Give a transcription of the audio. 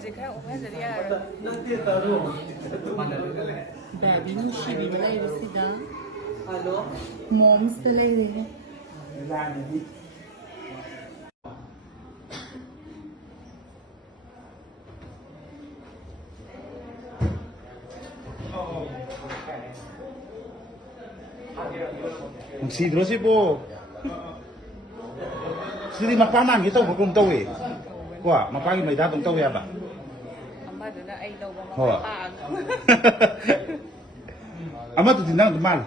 제가 오마저리야. Baby não chibi balai resida. Moms dalai re. Si terus sih po. Sili mapaman kita hukum tahu eh. Wah, mapagi may datong tahu ya ba? 엄마 누나 아이 너무 Hoa. 빵. Ama tu tinang teman.